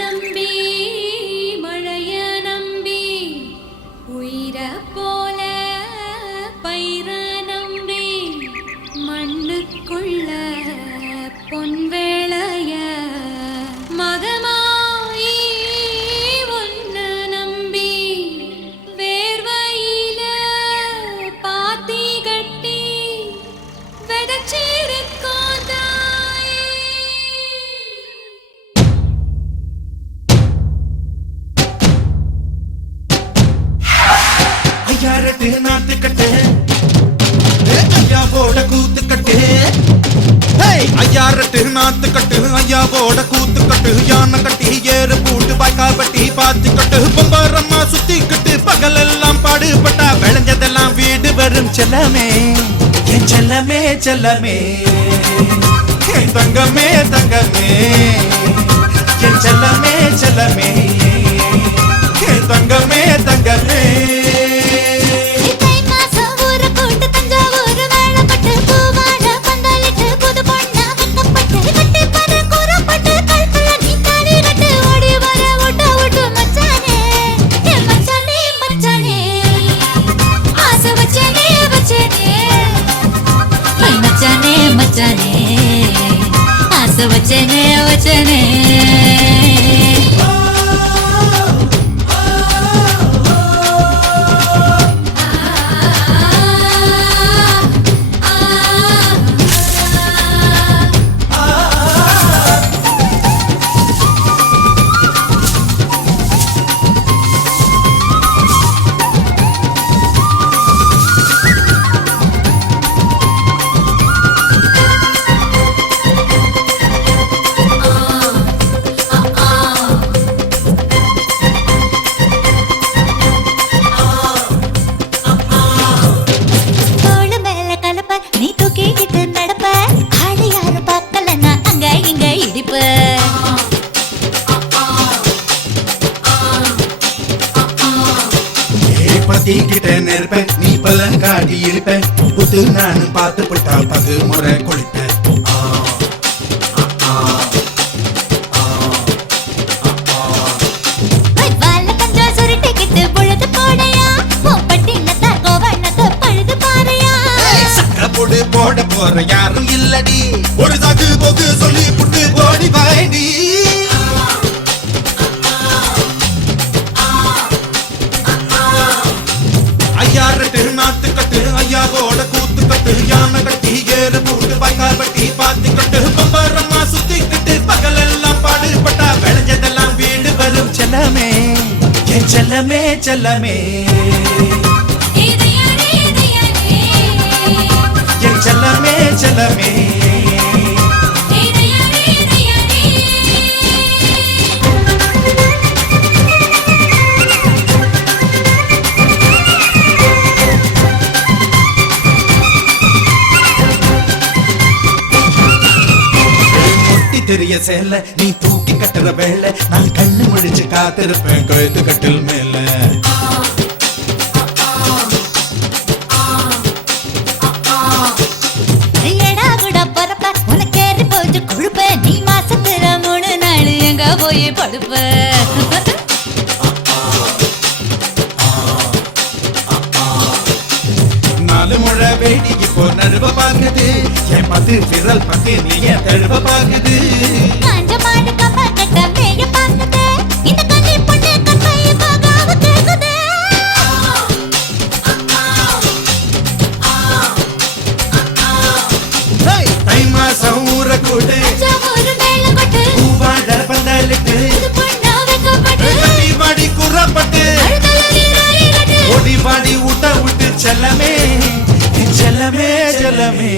நம்பி மழைய நம்பி உயிர போல பயிர நம்பி மண்ணுக்குள்ள பொன்வேளைய மகமாயி ஒன்ன நம்பி வேர்வையில பாத்தி கட்டி வெதச்சிருக்கோம் தாயே. ஐயாரட்டு நாத்து கட்டு ஐயாவோட கூத்து கட்டு ஐயாரட்டு நாத்து கட்டு ஐயாவோட கூத்து கட்டு யானை கட்டி ஏறு பூட்டு வாய்க்கால் பட்டி பாத்து கட்டு பொம்பரம்மா சுத்தி கட்டு பகலெல்லாம் பாடுபட்டா விளைஞ்சதெல்லாம் வீடு வரும் செல்லமே என் செல்லமே செல்லமே என் தங்கமே தங்கமே என் செல்லமே செல்லமே என் தங்கமே தங்கமே. वचने वचने நீ பலங்காடி இருப்பேன் புத்து நான் பார்த்து போட்டா பகு முறை குளிப்பேன். சக்கரப்பொடு போட போற யாரும் இல்லடி ஒரு தாக்கு போக்கு சொல்லி புட்டு போடி வாடி. ஐயாரட்டு நாத்து கட்டு ஐயாவோட கூத்து கட்டு யானை கட்டி ஏறு பூட்டு வாய்க்கால் பட்டி பாத்தி கட்டு பொம்பரம்மா சுத்தி கட்டு பகலெல்லாம் பாடுபட்டா விளைஞ்சதெல்லாம் வீடு வரும் செல்லமே என் செல்லமே செல்லமே என் செல்லமே செல்லமே. தெரிய சேல நீ தூக்கி கட்டுற வேலை நான் கண்ணு முடிச்சு காத்திருப்பேன் கழுத்து கட்டில் மேல. நீ மாசத்துல 3 நாள் எங்க போய் படுப்ப நாலு முழை வேடி இப்போ நடுவ பாக்குது என் பத்து விரல் பத்தி நீ என் தழுவ பாக்குது. தை மாசம் ஊற கூடு பூவாட பந்தலிட்டு வாடி குறப்பட்டு ஓடி வாடி ஊட்ட விட்டு செல்லமே செல்லமே செல்லமே.